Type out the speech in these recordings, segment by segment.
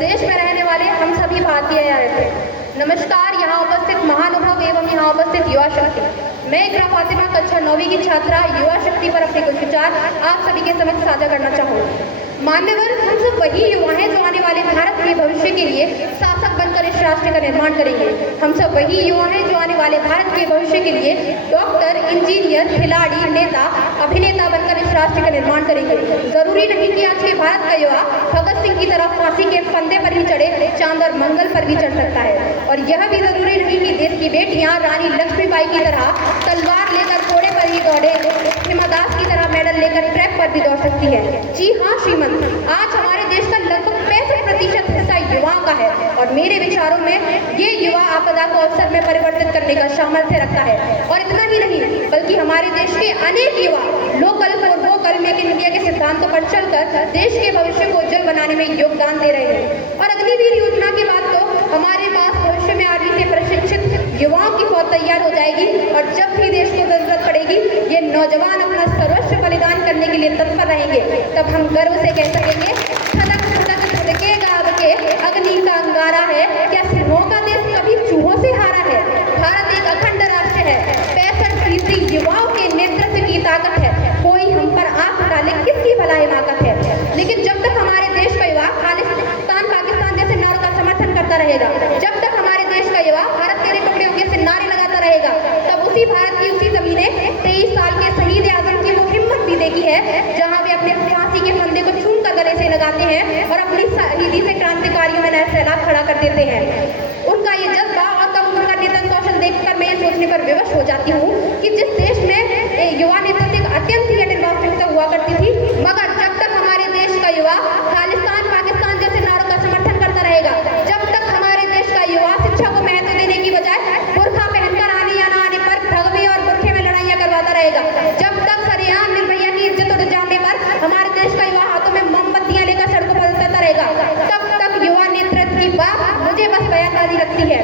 देश में रहने वाले हम सभी भारतीय आए थे। नमस्कार, यहाँ उपस्थित महानुभाव एवं यहाँ उपस्थित युवा शक्ति। मैं इकरा फातिमा कक्षा 9वीं की छात्रा युवा शक्ति पर अपने कुछ विचार आप सभी के समक्ष साझा करना चाहूँगी। मान्यवर, हम सब वही युवा हैं जो आने वाले भारत के भविष्य के लिए शासक बनकर इस राष्ट्र का निर्माण करेंगे। हम सब वही युवा हैं जो आने वाले भारत के भविष्य के लिए डॉक्टर, इंजीनियर, खिलाड़ी, नेता, अभिनेता बनकर इस राष्ट्र का निर्माण करेंगे। जरूरी नहीं कि आज के भारत का युवा भगत सिंह की तरह फांसी के फंदे पर ही चढ़े, चांद और मंगल पर भी चढ़ सकता है। और यह भी जरूरी नहीं कि देश की बेटियां रानी लक्ष्मीबाई की तरह तलवार लेकर घोड़े पर ही दौड़े, हिमा दास की तरह मेडल लेकर ट्रैक पर भी दौड़ सकती है। जी हाँ श्रीमंत, आज हमारे देश का लगभग 65% हिस्सा युवाओं का है और मेरे विचारों में ये युवा आपदा को अवसर में परिवर्तित करने का सामर्थ्य रखता है। और इतना ही नहीं, बल्कि हमारे देश के अनेक युवा local for vocal, make in India के सिद्धांतों पर चलकर देश के भविष्य को उज्जवल बनाने में योगदान दे रहे हैं। और अग्निवीर योजना के बाद तो हमारे पास भविष्य में आर्मी से प्रशिक्षित युवाओं की फौज तैयार हो जाएगी और जब भी देश को जरूरत पड़ेगी ये नौजवान अपना सर्वस्व बलिदान करने के लिए तत्पर रहेंगे। तब हम गर्व से कह सकेंगे, खदक खदक धड़केगा अब के अग्नि का अंगारा है, क्या सिंहों का देश कभी चूहों से हारा है। भारत एक अखंड राष्ट्र है, 65% युवाओं के नेतृत्व की ताकत है। कोई हम पर आंख डाले किसकी भलाई ताकत है। लेकिन जब तक हमारे देश का युवा खालिस्तान पाकिस्तान जैसे नारों का समर्थन करता रहेगा, जब तक हमारे देश का युवा भारत तेरे पकड़े होके से नारे लगाता रहेगा, तब उसी भारत की उसी जमीने 23 साल के शहीद आजम की वो हिम्मत भी देखी है जहां वे अपने फांसी के फंदे को चूम कर गले से लगाते हैं और अपनी शहीदी से क्रांतिकारियों में नया सैलाब खड़ा कर देते हैं। उनका ये जज्बा और तब उनका नेतृत्व कौशल देखकर मैं ये सोचने पर विवश हो जाती हूँ कि जिस देश में युवा नेतृत्व एक अत्यंत ही निर्वाचित हुआ करती थी, मगर जब तक हमारे देश का युवा खालिस्तान पाकिस्तान जैसे नारों का समर्थन करता रहेगा, जब तक हमारे देश का युवा शिक्षा को महत्व देने की बजाय बुर्खा पहनकर आने या ना आने पर भगवे और बुर्खे में लड़ाइयाँ करवाता रहेगा, जब तक सरेआम निर्भया की इज्जत उड़ जाने पर हमारे देश का युवा हाथों में मोमबत्तियां लेकर सड़कों पर उतरता रहेगा, तब तक युवा नेतृत्व की बात मुझे बस बयानबाजी लगती है।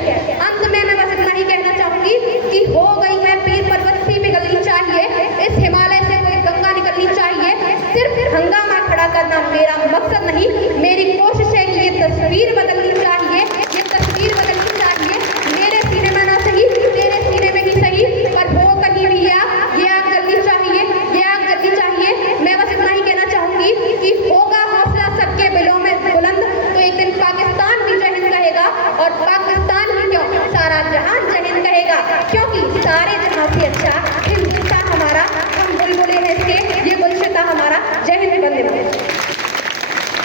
अंत में मैं बस इतना ही कहना चाहूंगी कि हो गई है पीर पर्वत सी पिघलनी चाहिए, इस हिमालय से कोई गंगा निकलनी चाहिए। सिर्फ हंगामा खड़ा करना मेरा मकसद नहीं, मेरी कोशिश है कि ये तस्वीर बदलनी चाहिए, ये तस्वीर बदलनी चाहिए। मेरे सीने में ना सही, तेरे सीने में ही सही, पर हो कहीं भी ये आग जल्दी चाहिए, ये आग जल्दी चाहिए। मैं बस इतना ही कहना चाहूंगी कि होगा हौसला सबके दिलों में बुलंद, तो एक दिन पाकिस्तान भी जय हिंद कहेगा और पाकिस्तान ही क्यों सारा जहान जय हिंद कहेगा, क्योंकि सारे जहां से अच्छा हिंदुस्तान हमारा, हम बुलबुलें हैं इसके, ये गुलशता हमारा। जय हिंद, वंदे मातरम।